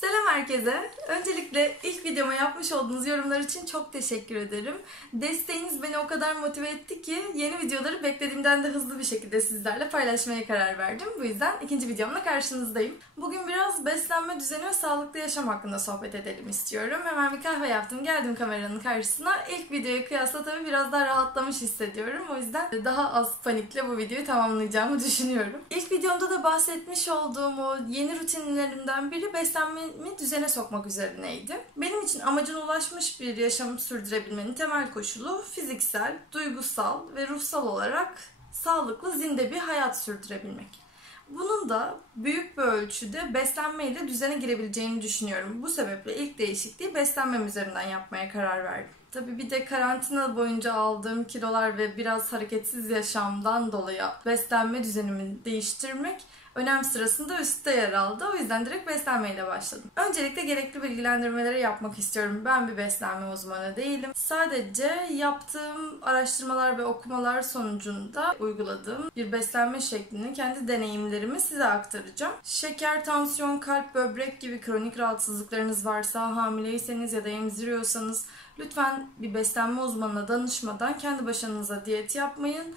Selam herkese. Öncelikle ilk videoma yapmış olduğunuz yorumlar için çok teşekkür ederim. Desteğiniz beni o kadar motive etti ki yeni videoları beklediğimden de hızlı bir şekilde sizlerle paylaşmaya karar verdim. Bu yüzden ikinci videomla karşınızdayım. Bugün biraz beslenme düzeni ve sağlıklı yaşam hakkında sohbet edelim istiyorum. Hemen bir kahve yaptım, geldim kameranın karşısına. İlk videoya kıyasla tabii biraz daha rahatlamış hissediyorum. O yüzden daha az panikle bu videoyu tamamlayacağımı düşünüyorum. İlk videomda da bahsetmiş olduğum o yeni rutinlerimden biri beslenme düzene sokmak üzerineydi. Benim için amacına ulaşmış bir yaşam sürdürebilmenin temel koşulu fiziksel, duygusal ve ruhsal olarak sağlıklı, zinde bir hayat sürdürebilmek. Bunun da büyük bir ölçüde beslenmeyle düzene girebileceğini düşünüyorum. Bu sebeple ilk değişikliği beslenmem üzerinden yapmaya karar verdim. Tabii bir de karantina boyunca aldığım kilolar ve biraz hareketsiz yaşamdan dolayı beslenme düzenimi değiştirmek önem sırasında üstte yer aldı. O yüzden direkt beslenmeyle başladım. Öncelikle gerekli bilgilendirmeleri yapmak istiyorum. Ben bir beslenme uzmanı değilim. Sadece yaptığım araştırmalar ve okumalar sonucunda uyguladığım bir beslenme şeklini, kendi deneyimlerimi size aktaracağım. Şeker, tansiyon, kalp, böbrek gibi kronik rahatsızlıklarınız varsa, hamileyseniz ya da emziriyorsanız lütfen bir beslenme uzmanına danışmadan kendi başınıza diyet yapmayın.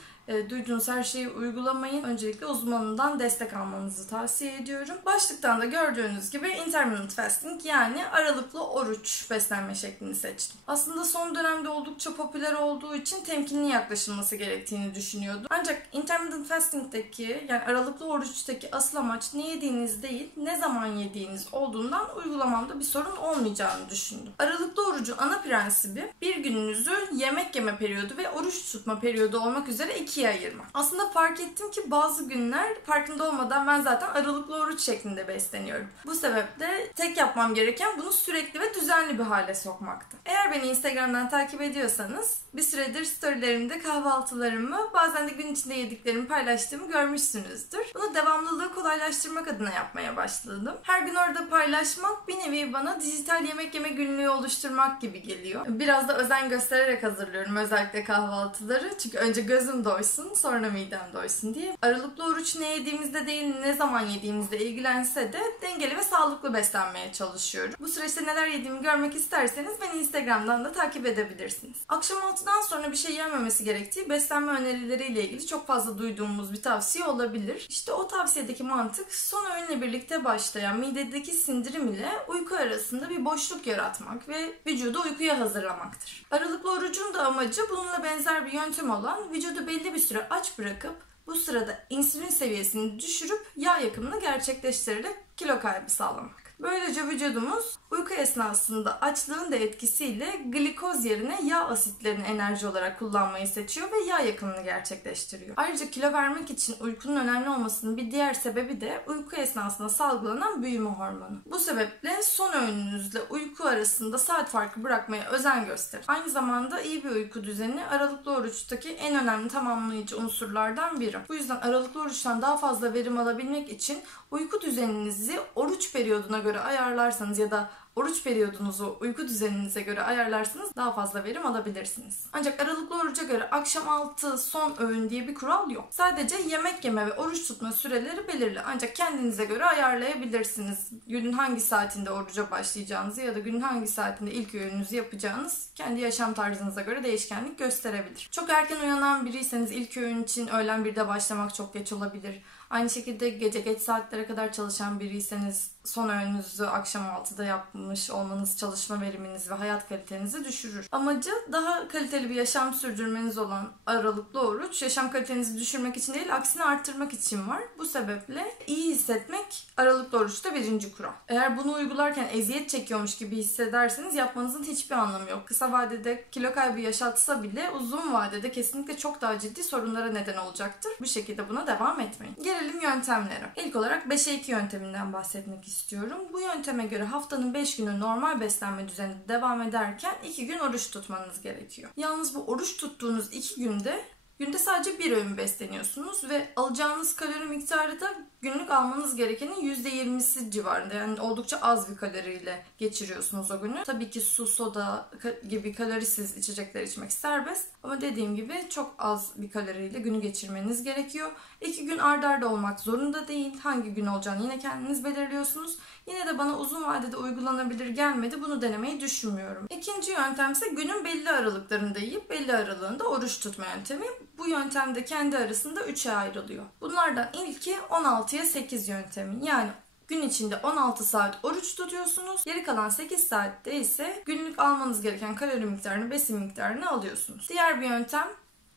Duyduğunuz her şeyi uygulamayın. Öncelikle uzmanından destek almanızı tavsiye ediyorum. Başlıktan da gördüğünüz gibi intermittent fasting, yani aralıklı oruç beslenme şeklini seçtim. Aslında son dönemde oldukça popüler olduğu için temkinli yaklaşılması gerektiğini düşünüyordum. Ancak intermittent fasting'deki, yani aralıklı oruçtaki asıl amaç ne yediğiniz değil, ne zaman yediğiniz olduğundan uygulamamda bir sorun olmayacağını düşündüm. Aralıklı orucun ana prensibi bir gününüzü yemek yeme periyodu ve oruç tutma periyodu olmak üzere ikiye ayırmak. Aslında fark ettim ki bazı günler farkında olmadan ben zaten aralıklı oruç şeklinde besleniyorum. Bu sebeple tek yapmam gereken bunu sürekli ve düzenli bir hale sokmaktı. Eğer beni Instagram'dan takip ediyorsanız bir süredir storylerimde kahvaltılarımı, bazen de gün içinde yediklerimi paylaştığımı görmüşsünüzdür. Bunu devamlılığı kolaylaştırmak adına yapmaya başladım. Her gün orada paylaşmak bir nevi bana dijital yemek yeme günlüğü oluşturmak gibi geliyor. Biraz da özen göstererek hazırlıyorum özellikle kahvaltıları. Çünkü önce gözüm doysun, sonra midem doysun diye. Aralıklı oruç ne yediğimizde değil, ne zaman yediğimizde ilgilense de dengeli ve sağlıklı beslenmeye çalışıyorum. Bu süreçte neler yediğimi görmek isterseniz beni Instagram'dan da takip edebilirsiniz. Akşam 6'dan sonra bir şey yenmemesi gerektiği beslenme önerileriyle ilgili çok fazla duyduğumuz bir tavsiye olabilir. İşte o tavsiyedeki mantık son öğünle birlikte başlayan midedeki sindirim ile uyku arasında bir boşluk yaratmak ve vücudu uykuya hazırlamaktır. Aralıklı orucun da amacı bununla benzer bir yöntem olan vücudu belli bir süre aç bırakıp bu sırada insülin seviyesini düşürüp yağ yakımını gerçekleştirerek kilo kaybı sağlamak. Böylece vücudumuz uyku esnasında açlığın da etkisiyle glikoz yerine yağ asitlerini enerji olarak kullanmayı seçiyor ve yağ yakımını gerçekleştiriyor. Ayrıca kilo vermek için uykunun önemli olmasının bir diğer sebebi de uyku esnasında salgılanan büyüme hormonu. Bu sebeple son öğününüzle uyku arasında saat farkı bırakmaya özen gösterin. Aynı zamanda iyi bir uyku düzeni aralıklı oruçtaki en önemli tamamlayıcı unsurlardan biri. Bu yüzden aralıklı oruçtan daha fazla verim alabilmek için uyku düzeninizi oruç periyoduna göre ayarlarsanız ya da oruç periyodunuzu uyku düzeninize göre ayarlarsanız daha fazla verim alabilirsiniz. Ancak aralıklı oruca göre akşam 6 son öğün diye bir kural yok. Sadece yemek yeme ve oruç tutma süreleri belirli. Ancak kendinize göre ayarlayabilirsiniz. Günün hangi saatinde oruca başlayacağınızı ya da günün hangi saatinde ilk öğününüzü yapacağınız kendi yaşam tarzınıza göre değişkenlik gösterebilir. Çok erken uyanan biriyseniz ilk öğün için öğlen 1'de başlamak çok geç olabilir. Aynı şekilde gece geç saatlere kadar çalışan biriyseniz son öğününüzü akşam 6'da yapmış olmanız çalışma veriminiz ve hayat kalitenizi düşürür. Amacı daha kaliteli bir yaşam sürdürmeniz olan aralıklı oruç, yaşam kalitenizi düşürmek için değil, aksine arttırmak için var. Bu sebeple iyi hissetmek aralıklı oruçta birinci kural. Eğer bunu uygularken eziyet çekiyormuş gibi hissederseniz yapmanızın hiçbir anlamı yok. Kısa vadede kilo kaybı yaşatsa bile uzun vadede kesinlikle çok daha ciddi sorunlara neden olacaktır. Bu şekilde buna devam etmeyin. Gelelim yöntemlere. İlk olarak 5'e 2 yönteminden bahsetmek istiyorum. Bu yönteme göre haftanın 5 günü normal beslenme düzeninde devam ederken 2 gün oruç tutmanız gerekiyor. Yalnız bu oruç tuttuğunuz 2 günde sadece bir öğün besleniyorsunuz ve alacağınız kalori miktarı da günlük almanız gerekenin %20'si civarında. Yani oldukça az bir kaloriyle geçiriyorsunuz o günü. Tabii ki su, soda gibi kalorisiz içecekler içmek serbest. Ama dediğim gibi çok az bir kaloriyle günü geçirmeniz gerekiyor. 2 gün ard arda olmak zorunda değil. Hangi gün olacağını yine kendiniz belirliyorsunuz. Yine de bana uzun vadede uygulanabilir gelmedi. Bunu denemeyi düşünmüyorum. İkinci yöntem ise günün belli aralıklarında yiyip belli aralığında oruç tutma yöntemi. Bu yöntemde kendi arasında 3'e ayrılıyor. Bunlardan ilki 16'ya 8 yöntemi. Yani gün içinde 16 saat oruç tutuyorsunuz. Geri kalan 8 saatte ise günlük almanız gereken kalori miktarını, besin miktarını alıyorsunuz. Diğer bir yöntem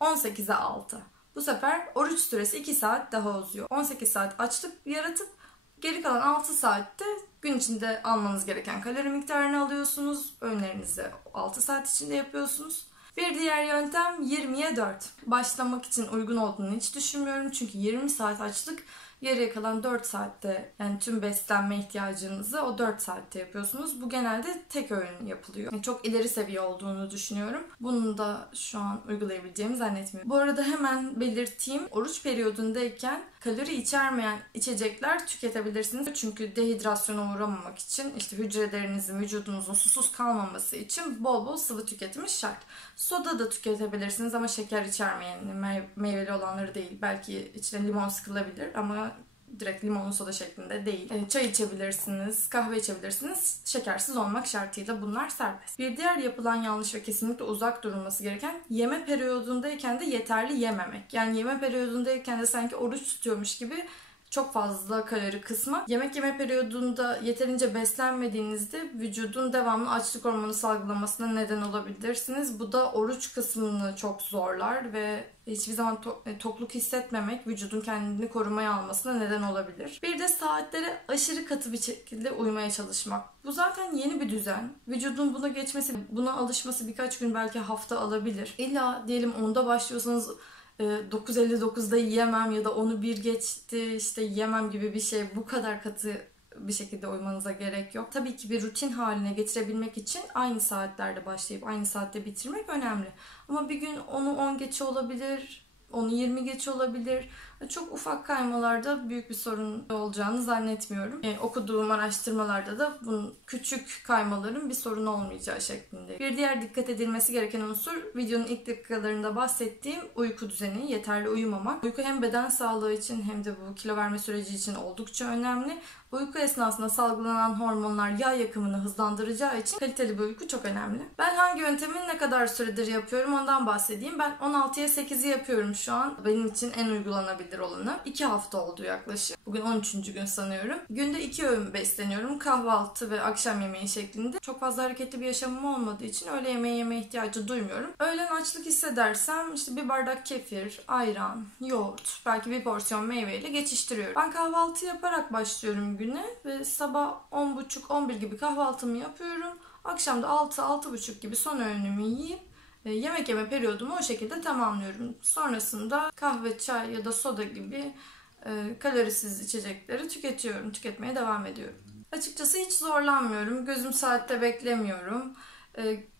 18'e 6. Bu sefer oruç süresi 2 saat daha uzuyor. 18 saat açlık yaratıp geri kalan 6 saatte gün içinde almanız gereken kalori miktarını alıyorsunuz. Öğünlerinizi 6 saat içinde yapıyorsunuz. Bir diğer yöntem 20'ye 4. Başlamak için uygun olduğunu hiç düşünmüyorum. Çünkü 20 saat açlık, geriye kalan 4 saatte, yani tüm beslenme ihtiyacınızı o 4 saatte yapıyorsunuz. Bu genelde tek öğün yapılıyor. Yani çok ileri seviye olduğunu düşünüyorum. Bunu da şu an uygulayabileceğimi zannetmiyorum. Bu arada hemen belirteyim. Oruç periyodundayken kalori içermeyen içecekler tüketebilirsiniz. Çünkü dehidrasyona uğramamak için, işte hücrelerinizin, vücudunuzun susuz kalmaması için bol bol sıvı tüketimi şart. Soda da tüketebilirsiniz ama şeker içermeyen, meyveli olanları değil. Belki içine limon sıkılabilir ama direkt limonlu soda şeklinde değil. Çay içebilirsiniz, kahve içebilirsiniz. Şekersiz olmak şartıyla bunlar serbest. Bir diğer yapılan yanlış ve kesinlikle uzak durulması gereken, yeme periyodundayken de yeterli yememek. Yani yeme periyodundayken de sanki oruç tutuyormuş gibi çok fazla kalori kısmak. Yemek yeme periyodunda yeterince beslenmediğinizde vücudun devamlı açlık hormonu salgılamasına neden olabilirsiniz. Bu da oruç kısmını çok zorlar ve hiçbir zaman tokluk hissetmemek vücudun kendini korumaya almasına neden olabilir. Bir de saatlere aşırı katı bir şekilde uyumaya çalışmak. Bu zaten yeni bir düzen. Vücudun buna geçmesi, buna alışması birkaç gün, belki hafta alabilir. İlla diyelim 10'da başlıyorsanız 9.59'da yiyemem ya da onu bir geçti işte yiyemem gibi bir şey, bu kadar katı bir şekilde uymanıza gerek yok. Tabii ki bir rutin haline getirebilmek için aynı saatlerde başlayıp aynı saatte bitirmek önemli. Ama bir gün onu 10 geçe olabilir, onu 20 geçe olabilir. Çok ufak kaymalarda büyük bir sorun olacağını zannetmiyorum. Okuduğum araştırmalarda da bunun küçük kaymaların bir sorun olmayacağı şeklinde. Bir diğer dikkat edilmesi gereken unsur, videonun ilk dakikalarında bahsettiğim uyku düzeni, yeterli uyumamak. Uyku hem beden sağlığı için hem de bu kilo verme süreci için oldukça önemli. Uyku esnasında salgılanan hormonlar yağ yakımını hızlandıracağı için kaliteli bir uyku çok önemli. Ben hangi yöntemi ne kadar süredir yapıyorum ondan bahsedeyim. Ben 16'ya 8'i yapıyorum şu an. Benim için en uygulanabilir olanı. 2 hafta oldu yaklaşık. Bugün 13. gün sanıyorum. Günde 2 öğün besleniyorum. Kahvaltı ve akşam yemeği şeklinde. Çok fazla hareketli bir yaşamım olmadığı için öğle yemeği yeme ihtiyacı duymuyorum. Öğlen açlık hissedersem işte bir bardak kefir, ayran, yoğurt, belki bir porsiyon meyveyle geçiştiriyorum. Ben kahvaltı yaparak başlıyorum güne ve sabah 10.30-11 gibi kahvaltımı yapıyorum. Akşam da 6-6.30 gibi son öğünümü yiyip yemek yeme periyodumu o şekilde tamamlıyorum. Sonrasında kahve, çay ya da soda gibi kalorisiz içecekleri tüketmeye devam ediyorum. Açıkçası hiç zorlanmıyorum. Gözüm saatte beklemiyorum.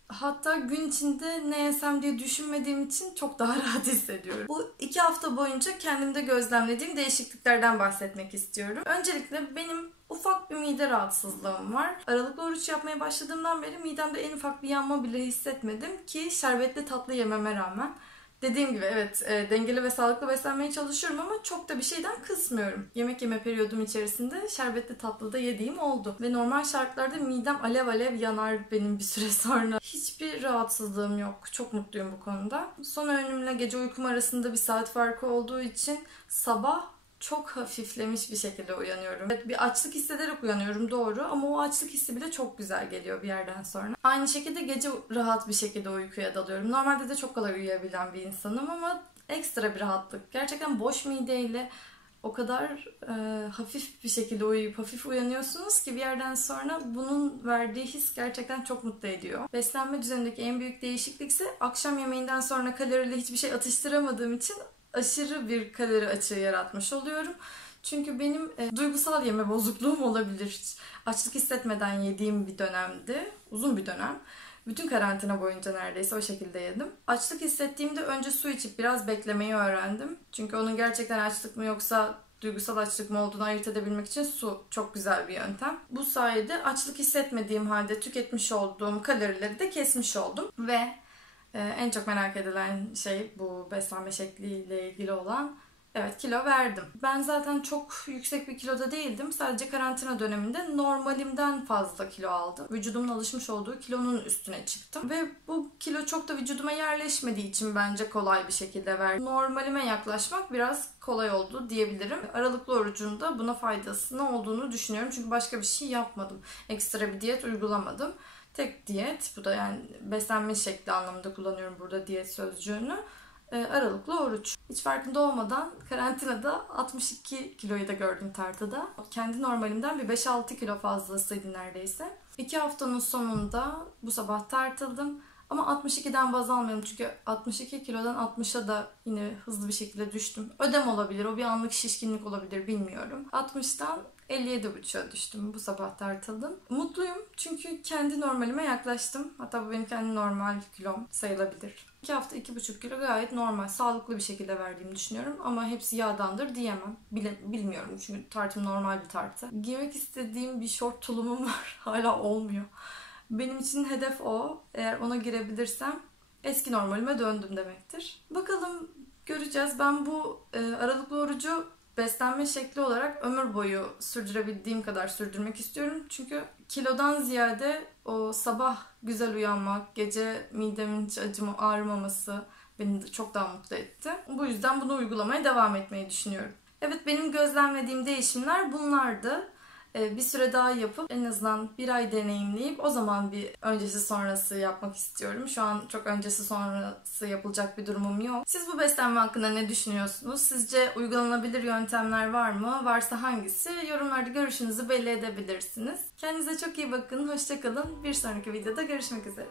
Hatta gün içinde ne yesem diye düşünmediğim için çok daha rahat hissediyorum. Bu 2 hafta boyunca kendimde gözlemlediğim değişikliklerden bahsetmek istiyorum. Öncelikle benim ufak bir mide rahatsızlığım var. Aralıklı oruç yapmaya başladığımdan beri midemde en ufak bir yanma bile hissetmedim ki şerbetli tatlı yememe rağmen. Dediğim gibi evet, dengeli ve sağlıklı beslenmeye çalışıyorum ama çok da bir şeyden kısmıyorum. Yemek yeme periyodum içerisinde şerbetli tatlı da yediğim oldu. Ve normal şartlarda midem alev alev yanar benim bir süre sonra. Hiçbir rahatsızlığım yok. Çok mutluyum bu konuda. Son öğünümle gece uykum arasında bir saat farkı olduğu için sabah çok hafiflemiş bir şekilde uyanıyorum. Evet, bir açlık hissederek uyanıyorum, doğru, ama o açlık hissi bile çok güzel geliyor bir yerden sonra. Aynı şekilde gece rahat bir şekilde uykuya dalıyorum. Normalde de çok kolay uyuyabilen bir insanım ama ekstra bir rahatlık. Gerçekten boş mideyle o kadar hafif bir şekilde uyuyup hafif uyanıyorsunuz ki bir yerden sonra bunun verdiği his gerçekten çok mutlu ediyor. Beslenme düzenindeki en büyük değişiklik ise akşam yemeğinden sonra kaloriyle hiçbir şey atıştıramadığım için aşırı bir kalori açığı yaratmış oluyorum. Çünkü benim duygusal yeme bozukluğum olabilir. Açlık hissetmeden yediğim bir dönemdi. Uzun bir dönem. Bütün karantina boyunca neredeyse o şekilde yedim. Açlık hissettiğimde önce su içip biraz beklemeyi öğrendim. Çünkü onun gerçekten açlık mı yoksa duygusal açlık mı olduğunu ayırt edebilmek için su çok güzel bir yöntem. Bu sayede açlık hissetmediğim halde tüketmiş olduğum kalorileri de kesmiş oldum. Ve en çok merak edilen şey bu beslenme şekliyle ilgili olan, evet, kilo verdim. Ben zaten çok yüksek bir kiloda değildim. Sadece karantina döneminde normalimden fazla kilo aldım. Vücudumun alışmış olduğu kilonun üstüne çıktım. Ve bu kilo çok da vücuduma yerleşmediği için bence kolay bir şekilde verdim. Normalime yaklaşmak biraz kolay oldu diyebilirim. Aralıklı orucunda buna faydasının olduğunu düşünüyorum. Çünkü başka bir şey yapmadım. Ekstra bir diyet uygulamadım. Tek diyet, bu da yani beslenme şekli anlamında kullanıyorum burada diyet sözcüğünü. Aralıklı oruç. Hiç farkında olmadan karantinada 62 kiloyu da gördüm tartıda. Kendi normalimden bir 5-6 kilo fazlasıydı neredeyse. 2 haftanın sonunda bu sabah tartıldım. Ama 62'den baz almıyorum çünkü 62 kilodan 60'a da yine hızlı bir şekilde düştüm. Ödem olabilir, o bir anlık şişkinlik olabilir, bilmiyorum. 60'tan 57,5'a düştüm. Bu sabah tartıldım. Mutluyum çünkü kendi normalime yaklaştım. Hatta bu benim kendi normal kilom sayılabilir. 2 hafta 2,5 kilo gayet normal, sağlıklı bir şekilde verdiğimi düşünüyorum. Ama hepsi yağdandır diyemem. Bilmiyorum çünkü tartım normal bir tartı. Giymek istediğim bir şort tulumum var. Hala olmuyor. Benim için hedef o. Eğer ona girebilirsem eski normalime döndüm demektir. Bakalım, göreceğiz. Ben bu aralıklı orucu beslenme şekli olarak ömür boyu sürdürebildiğim kadar sürdürmek istiyorum. Çünkü kilodan ziyade o sabah güzel uyanmak, gece midemin hiç ağrımaması beni çok daha mutlu etti. Bu yüzden bunu uygulamaya devam etmeyi düşünüyorum. Evet, benim gözlemlediğim değişimler bunlardı. Bir süre daha yapıp en azından bir ay deneyimleyip o zaman bir öncesi sonrası yapmak istiyorum. Şu an çok öncesi sonrası yapılacak bir durumum yok. Siz bu beslenme hakkında ne düşünüyorsunuz? Sizce uygulanabilir yöntemler var mı? Varsa hangisi? Yorumlarda görüşünüzü belli edebilirsiniz. Kendinize çok iyi bakın. Hoşça kalın. Bir sonraki videoda görüşmek üzere.